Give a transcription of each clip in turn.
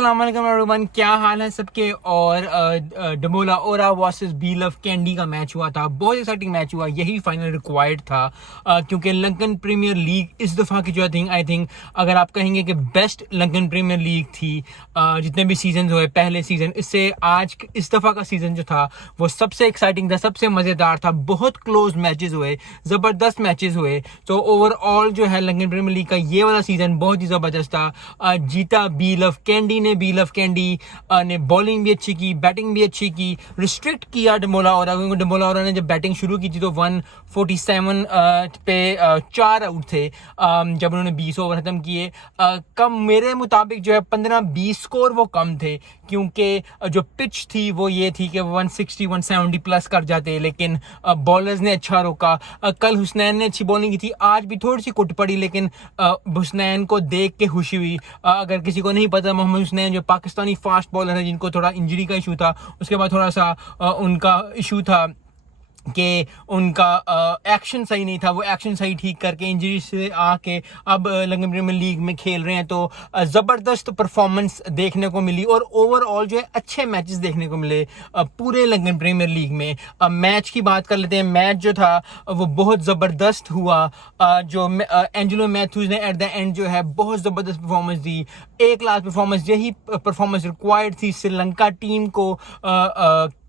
Everyone, क्या हाल है सबके। और डमोला ओरा वर्सेस बी लव कैंडी का मैच हुआ था। बहुत एक्साइटिंग मैच हुआ। यही फाइनल रिक्वायर्ड था क्योंकि लंदन प्रीमियर लीग इस दफ़ा की जो आई थिंक अगर आप कहेंगे कि बेस्ट लंदन प्रीमियर लीग थी जितने भी सीजन हुए पहले सीजन इससे आज इस दफ़ा का सीजन जो था वो सबसे एक्साइटिंग था, सबसे मज़ेदार था। बहुत क्लोज मैचेस हुए, ज़बरदस्त मैचेस हुए। तो ओवरऑल जो है लंदन प्रीमियर लीग का ये वाला सीजन बहुत ही ज़बरदस्त था। जीता बी लव कैंडी ने। बी लव कैंडी ने बॉलिंग भी अच्छी की, बैटिंग भी अच्छी की। रिस्ट्रिक्ट किया डमोला ओरा, क्योंकि डमोला ओरा ने जब बैटिंग शुरू की थी तो 147 पे 4 आउट थे जब उन्होंने 20 ओवर खत्म किए। कम मेरे मुताबिक जो है 15-20 स्कोर वो कम थे, क्योंकि जो पिच थी वो ये थी कि 160-170 प्लस कर जाते, लेकिन बॉलर्स ने अच्छा रोका। कल हुसनैन ने अच्छी बॉलिंग की थी, आज भी थोड़ी सी कुट पड़ी, लेकिन हुसनैन को देख के खुशी हुई। अगर किसी को नहीं पता, मोहम्मद हुसनैन जो पाकिस्तानी फास्ट बॉलर है जिनको थोड़ा इंजरी का इशू था, उसके बाद थोड़ा सा उनका इशू था कि उनका एक्शन सही नहीं था, वो एक्शन सही ठीक करके इंजरी से आके अब लंदन प्रीमियर लीग में खेल रहे हैं। तो ज़बरदस्त परफॉर्मेंस देखने को मिली और ओवरऑल जो है अच्छे मैचेस देखने को मिले पूरे लंदन प्रीमियर लीग में। मैच की बात कर लेते हैं। मैच जो था वो बहुत ज़बरदस्त हुआ। जो एंजेलो मैथ्यूज ने एट द एंड जो है बहुत ज़बरदस्त परफॉर्मेंस दी, एक क्लास परफॉर्मेंस। यही परफॉर्मेंस रिक्वायर्ड थी श्रीलंका टीम को,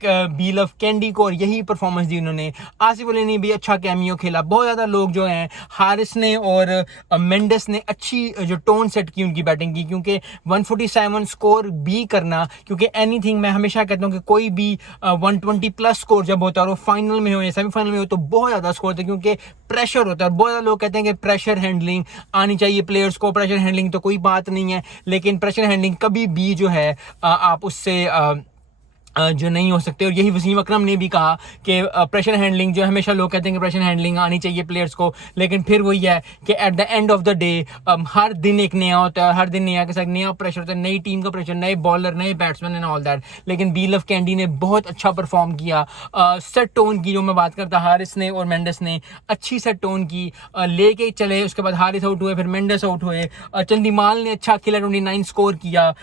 बी लव कैंडी को, और यही परफॉर्मेंस दी उन्होंने। आसिफ अली ने भी अच्छा कैमियो खेला। बहुत ज़्यादा लोग जो हैं, हारिस ने और मेंडिस ने अच्छी जो टोन सेट की उनकी बैटिंग की, क्योंकि 147 स्कोर भी करना, क्योंकि एनीथिंग मैं हमेशा कहता हूँ कि कोई भी 120 प्लस स्कोर जब होता है और फाइनल में हो या सेमीफाइनल में हो तो बहुत ज़्यादा स्कोर होता है, क्योंकि प्रेशर होता है। बहुत ज़्यादा लोग कहते हैं कि प्रेशर हैंडलिंग आनी चाहिए प्लेयर्स को। प्रेशर हैंडलिंग तो कोई बात नहीं है, लेकिन प्रेशर हैंडलिंग कभी भी जो है आप उससे जो नहीं हो सकते। और यही वसीम अकरम ने भी कहा कि प्रेशर हैंडलिंग जो हमेशा लोग कहते हैं कि प्रेशर हैंडलिंग आनी चाहिए प्लेयर्स को, लेकिन फिर वही है कि at the end of the day हर दिन एक नया होता है, हर दिन नया के साथ नया प्रेशर होता है, नई टीम का प्रेशर, नए बॉलर, नए बैट्समैन एंड ऑल दैट। लेकिन बी लव कैंडी ने बहुत अच्छा परफॉर्म किया। सेट टोन की जो मैं बात करता, हारिस ने और मेंडिस ने अच्छी सेट टोन की, लेके चले। उसके बाद हारिस आउट हुए, फिर मेंडिस आउट हुए। चंदीमाल ने अच्छा खेला, 29 स्कोर किया।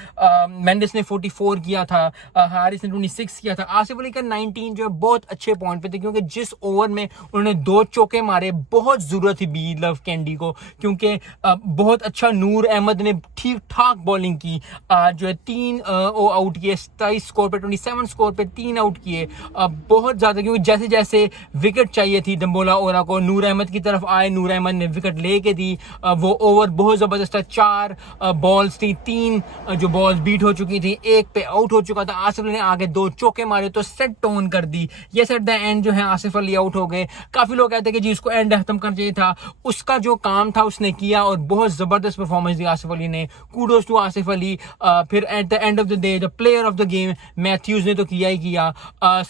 मेंडिस ने 44 किया था, हारिस ने 26 किया था। आसिफ अली का 19 जो है बहुत अच्छे पॉइंट पे थे, क्योंकि जिस ओवर में उन्होंने 2 चौके मारे, बहुत जरूरत थी बी लव कैंडी को, क्योंकि बहुत अच्छा नूर अहमद ने ठीक ठाक बॉलिंग की। जो है 3 आउट किए, 27 स्कोर पे, 27 स्कोर पे 3 आउट किए। बहुत ज्यादा, क्योंकि जैसे जैसे विकेट चाहिए थी डम्बोला ओरा को, नूर अहमद की तरफ आए, नूर अहमद ने विकेट लेके दी। वो ओवर बहुत जबरदस्त था। 4 बॉल्स थी, 3 जो बॉल्स बीट हो चुकी थी, 1 पे आउट हो चुका था। आसिफ अली ने आगे 2 चौके मारे तो सेट टोन कर दी। ये एट द एंड जो है आसिफ अली आउट हो गए। काफी लोग कहते हैं कि जी उसको एंड खत्म करना चाहिए था, उसका जो काम था उसने किया और बहुत जबरदस्त परफॉर्मेंस दी आसिफ अली ने। Kudos to Asif Ali. फिर at the end of the day the player of the game Mathews ने तो किया ही किया।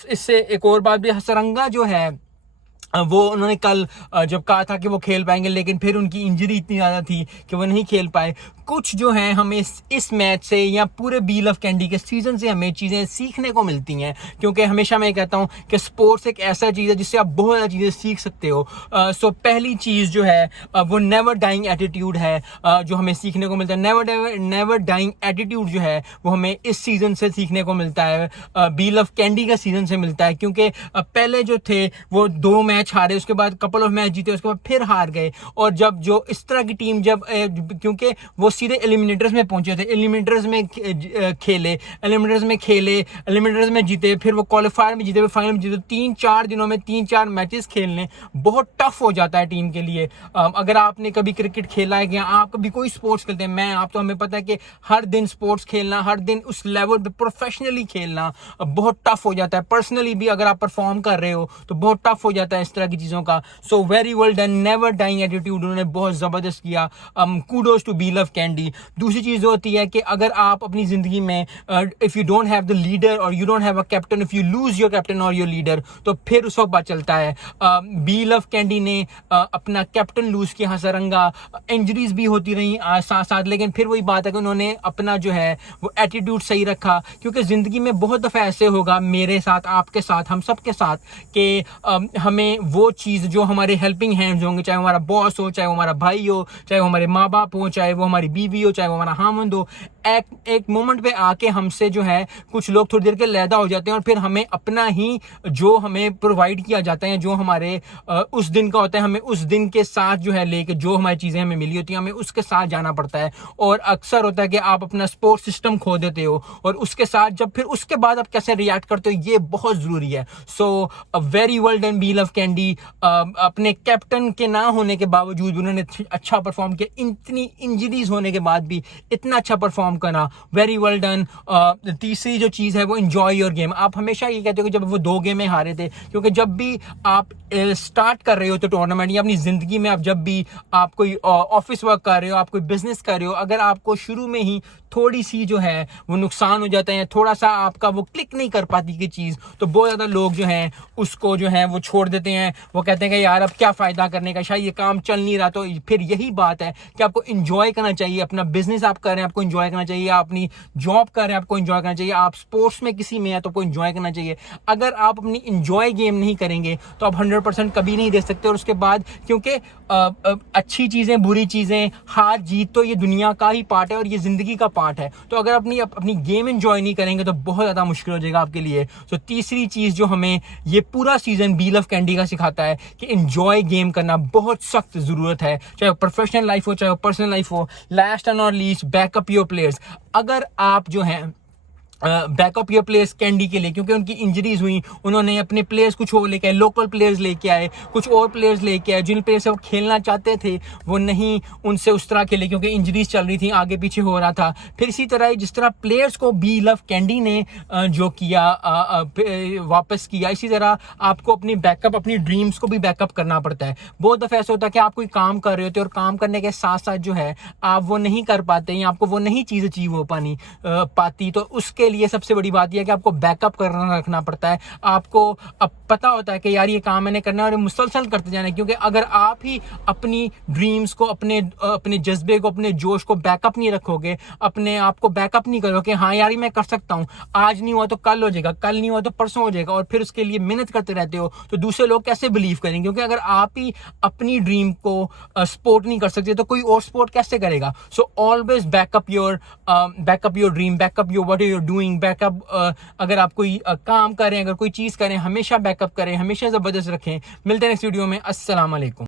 इससे एक और बात भी, हसरंगा जो है वो उन्होंने कल जब कहा था कि वो खेल पाएंगे, लेकिन फिर उनकी इंजरी इतनी ज़्यादा थी कि वो नहीं खेल पाए। कुछ जो है हमें इस मैच से या पूरे बी लव कैंडी के सीजन से हमें चीज़ें सीखने को मिलती हैं, क्योंकि हमेशा मैं कहता हूँ कि स्पोर्ट्स एक ऐसा चीज़ है जिससे आप बहुत ज़्यादा चीज़ें सीख सकते हो। सो पहली चीज़ जो है वो नेवर डाइंग एटीट्यूड है जो हमें सीखने को मिलता है। नेवर डाइंग एटीट्यूड जो है वो हमें इस सीज़न से सीखने को मिलता है, बी लव कैंडी का सीज़न से मिलता है। क्योंकि पहले जो थे वो 2 मैच हारे, उसके बाद कपल ऑफ मैच जीते, उसके बाद फिर हार गए। और जब जो इस तरह की टीम जब क्योंकि वो सीधे एलिमिनेटर्स में पहुंचे थे, एलिमिनेटर्स में खेले, एलिमिनेटर्स में जीते, फिर वो क्वालिफायर में जीते, फाइनल में जीते। 3-4 दिनों में 3-4 मैचेस खेलने बहुत टफ हो जाता है टीम के लिए। अगर आपने कभी क्रिकेट खेला है या आप कभी कोई स्पोर्ट्स खेलते हैं, आप तो हमें पता है कि हर दिन स्पोर्ट्स खेलना, हर दिन उस लेवल पे प्रोफेशनली खेलना बहुत टफ हो जाता है। पर्सनली भी अगर आप परफॉर्म कर रहे हो तो बहुत टफ हो जाता है इस तरह की चीजों का। So very well done, never dying attitude उन्होंने बहुत जबरदस्त किया। Kudos to B love Kandy. दूसरी चीज होती है कि अगर आप अपनी जिंदगी में if you don't have the leader और you don't have a captain, if you lose your captain और योर लीडर, तो फिर उस वक्त बात चलता है। बी लव कैंडी ने अपना कैप्टन लूज किया, हसरंगा। इंजरीज भी होती रही साथ साथ, लेकिन फिर वही बात है कि उन्होंने अपना जो है वो एटीट्यूड सही रखा। क्योंकि जिंदगी में बहुत दफा ऐसे होगा, मेरे साथ, आपके साथ, हम सब के साथ, कि हमें हमें वो चीज़ जो हमारे हेल्पिंग हैंड्स होंगे, चाहे वो हमारा बॉस हो, चाहे वो हमारा भाई हो, चाहे वो हमारे माँ बाप हो, चाहे वो हमारी बीवी हो, चाहे वो हमारा हामंद हो, एक मोमेंट पे आके हमसे जो है कुछ लोग थोड़ी देर के लैदा हो जाते हैं और फिर हमें अपना ही जो हमें प्रोवाइड किया जाता है, जो हमारे उस दिन का होता है, हमें उस दिन के साथ जो है लेके जो हमारी चीज़ें हमें मिली होती हैं हमें उसके साथ जाना पड़ता है। और अक्सर होता है कि आप अपना सपोर्ट सिस्टम खो देते हो और उसके साथ जब फिर उसके बाद आप कैसे रिएक्ट करते हो ये बहुत ज़रूरी है। So very well done B love Kandy. अपने कैप्टन के ना होने के बावजूद उन्होंने अच्छा परफॉर्म किया, इतनी इंजरीज होने के बाद भी इतना अच्छा परफॉर्म करना, वेरी वेल डन। तीसरी जो चीज़ है वो एंजॉय योर गेम। आप हमेशा ये कहते हो कि जब वो 2 गेमें हारे थे, क्योंकि जब भी आप स्टार्ट कर रहे हो तो टूर्नामेंट या अपनी ज़िंदगी में आप जब भी आप कोई ऑफिस वर्क कर रहे हो, आप कोई बिजनेस कर रहे हो, अगर आपको शुरू में ही थोड़ी सी जो है वो नुकसान हो जाता है, थोड़ा सा आपका वो क्लिक नहीं कर पाती की चीज़, तो बहुत ज़्यादा लोग जो हैं उसको जो है वो छोड़ देते हैं। वो कहते हैं कि यार अब क्या फ़ायदा करने का, शायद ये काम चल नहीं रहा। तो फिर यही बात है कि आपको इंजॉय करना चाहिए। अपना बिजनेस आप कर रहे हैं, आपको इंजॉय करना चाहिए। आप अपनी जॉब कर रहे हैं, आपको इंजॉय करना चाहिए। आप स्पोर्ट्स में किसी में है तो आपको इंजॉय करना चाहिए। अगर आप अपनी इंजॉय गेम नहीं करेंगे तो आप 100% कभी नहीं दे सकते। और उसके बाद क्योंकि अच्छी चीज़ें, बुरी चीज़ें, हार जीत तो ये दुनिया का ही पार्ट है और ये ज़िंदगी का पार्ट है। तो अगर अपनी गेम एंजॉय नहीं करेंगे तो बहुत ज़्यादा मुश्किल हो जाएगा आपके लिए। तो तीसरी चीज़ जो हमें ये पूरा सीज़न बी लव कैंडी का सिखाता है कि एंजॉय गेम करना बहुत सख्त ज़रूरत है, चाहे प्रोफेशनल लाइफ हो, चाहे पर्सनल लाइफ हो। Last and not least, backup your players. अगर आप जो हैं बैकअप योर प्लेयर्स कैंडी के लिए, क्योंकि उनकी इंजरीज हुई, उन्होंने अपने प्लेयर्स कुछ और लेके आए, लोकल प्लेयर्स लेके आए, कुछ और प्लेयर्स लेके आए, जिन प्लेयर्स से वो खेलना चाहते थे वो नहीं उनसे उस तरह खेले क्योंकि इंजरीज चल रही थी, आगे पीछे हो रहा था। फिर इसी तरह जिस तरह प्लेयर्स को बी लव कैंडी ने जो किया वापस किया, इसी तरह आपको अपनी बैकअप, अपनी ड्रीम्स को भी बैकअप करना पड़ता है। बहुत दफ़ा ऐसा होता है कि आप कोई काम कर रहे होते और काम करने के साथ साथ जो है आप वो नहीं कर पाते या आपको वो नहीं चीज़ अचीव हो पाती, तो उसके लिए सबसे बड़ी बात यह है कि आपको बैकअप करना रखना पड़ता है। आपको अब पता होता है कि यार ये काम मैंने करना है और ये मुसलसल करते जाना है, क्योंकि अगर आप ही अपनी ड्रीम्स को, अपने जज्बे को, अपने जोश को बैकअप नहीं रखोगे, अपने आप को बैकअप नहीं करोगे, हाँ यार मैं कर सकता हूँ, आज नहीं हुआ तो कल हो जाएगा, कल नहीं हुआ तो परसों हो जाएगा, और फिर उसके लिए मेहनत करते रहते हो, तो दूसरे लोग कैसे बिलीव करेंगे? क्योंकि अगर आप ही अपनी ड्रीम को सपोर्ट नहीं कर सकते तो कोई और सपोर्ट कैसे करेगा? So always backup your dream, backup your what you doing, backup. अगर आप कोई काम करें, अगर कोई चीज़ करें, हमेशा बैकअप करें, हमेशा ज़बरदस्त रखें। मिलते हैं नेक्स्ट वीडियो में। अस्सलाम वालेकुम।